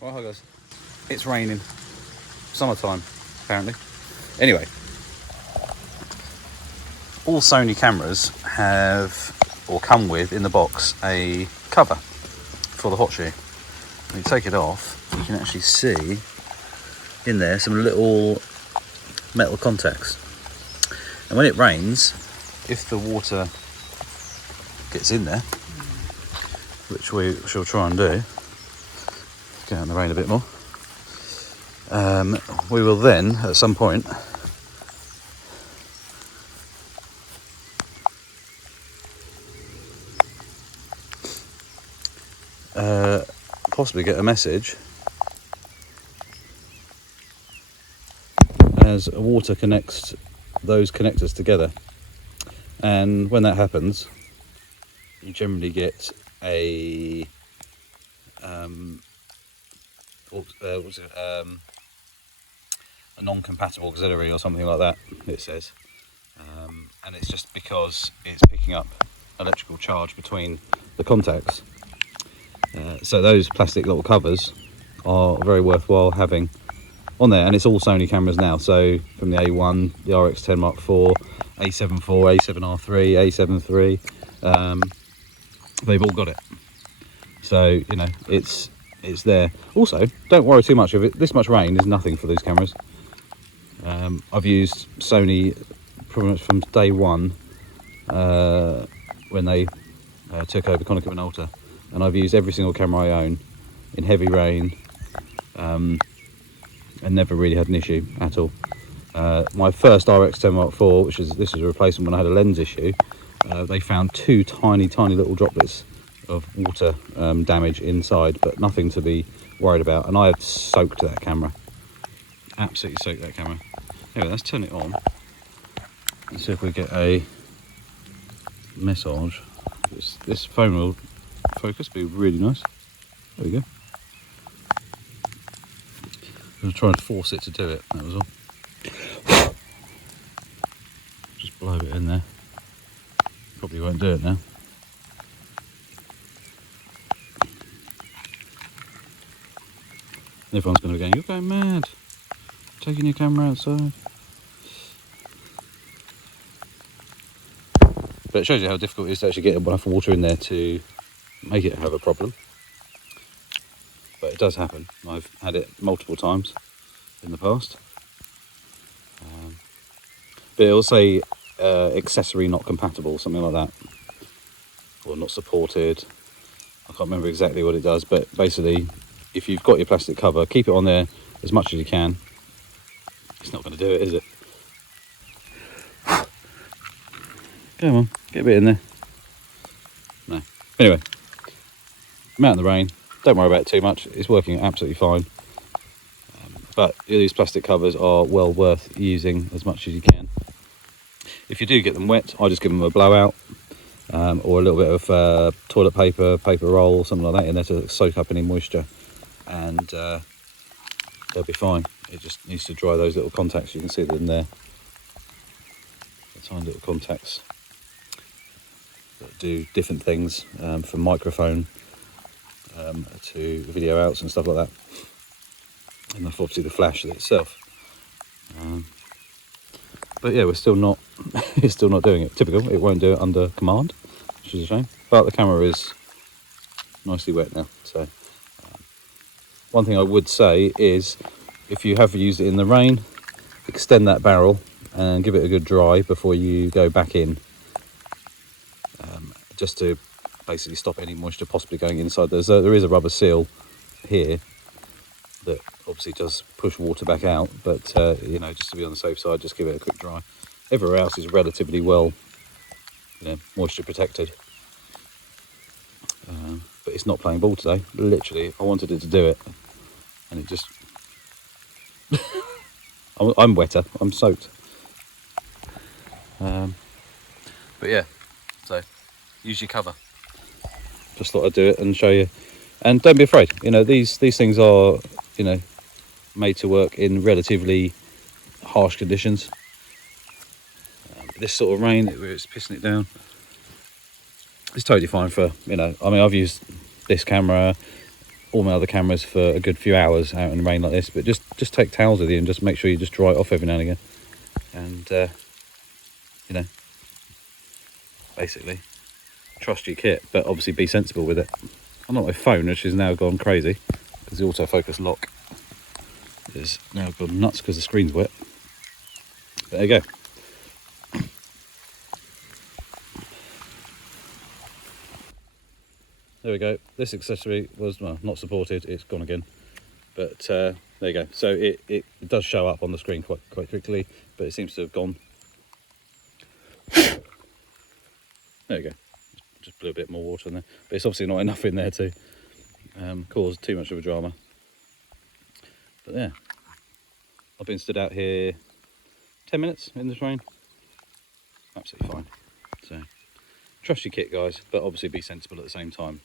Well, hi guys. It's raining. Summertime, apparently. Anyway, all Sony cameras have, or come with in the box, a cover for the Hotshoe. When you take it off, you can actually see in there some little metal contacts. And when it rains, if the water gets in there, which we shall try and do, get out in the rain a bit more, we will then, at some point, possibly get a message as water connects those connectors together, and when that happens, you generally get a a non-compatible auxiliary or something like that, it says, and it's just because it's picking up electrical charge between the contacts. So those plastic little covers are very worthwhile having on there, and it's all Sony cameras now, so from the A1, the RX10 Mark IV, A7 IV, A7R3, A7 III, they've all got it. So, you know, it's there. Also, don't worry too much of it. This much rain is nothing for these cameras. I've used Sony pretty much from day one when they took over Konica Minolta, and I've used every single camera I own in heavy rain, and never really had an issue at all. My first RX10 Mark IV, this is a replacement when I had a lens issue, they found two tiny little droplets of water damage inside, but nothing to be worried about, and I had soaked that camera, absolutely soaked that camera. Anyway, let's turn it on and see if we get a message. This phone will focus, be really nice. There we go. I was trying to force it to do it, that was all. Just blow it in there. Probably won't do it now. Everyone's going to be going, "You're going mad, taking your camera outside." But it shows you how difficult it is to actually get enough water in there to make it have a problem. But it does happen. I've had it multiple times in the past. But it'll say accessory not compatible, something like that, or not supported. I can't remember exactly what it does, but basically, if you've got your plastic cover, keep it on there as much as you can. It's not going to do it, is it? Come on, get a bit in there. No. Anyway, I'm out in the rain. Don't worry about it too much. It's working absolutely fine. But these plastic covers are well worth using as much as you can. If you do get them wet, I just give them a blowout, or a little bit of toilet paper roll, something like that in there to soak up any moisture, and they'll be fine. It just needs to dry those little contacts. You can see them there, the tiny little contacts that do different things, from microphone to video outs and stuff like that, and that's obviously the flash itself. But yeah, we're still not it's still not doing it. Typical, it won't do it under command, which is a shame, but the camera is nicely wet now. So one thing I would say is, if you have used it in the rain, extend that barrel and give it a good dry before you go back in, just to basically stop any moisture possibly going inside. There is a rubber seal here that obviously does push water back out, but you know, just to be on the safe side, just give it a quick dry. Everywhere else is relatively well, you know, moisture protected, but it's not playing ball today. Literally, I wanted it to do it, and it just I'm wetter, I'm soaked. But yeah, so use your cover. Just thought I'd do it and show you, and don't be afraid. You know, these things are, you know, made to work in relatively harsh conditions. This sort of rain where it's pissing it down, it's totally fine for, you know, I mean, I've used this camera all my other cameras for a good few hours out in the rain like this, but just take towels with you and just make sure you just dry it off every now and again. And, you know, basically trust your kit, but obviously be sensible with it. Unlike my phone, which has now gone crazy because the autofocus lock is now gone nuts because the screen's wet. But there you go. There we go. This accessory was, well, not supported. It's gone again. But there you go. So it does show up on the screen quite quickly, but it seems to have gone. There you go. Just blew a bit more water in there. But it's obviously not enough in there to cause too much of a drama. But yeah, I've been stood out here 10 minutes in this rain. Absolutely fine. So trust your kit, guys, but obviously be sensible at the same time.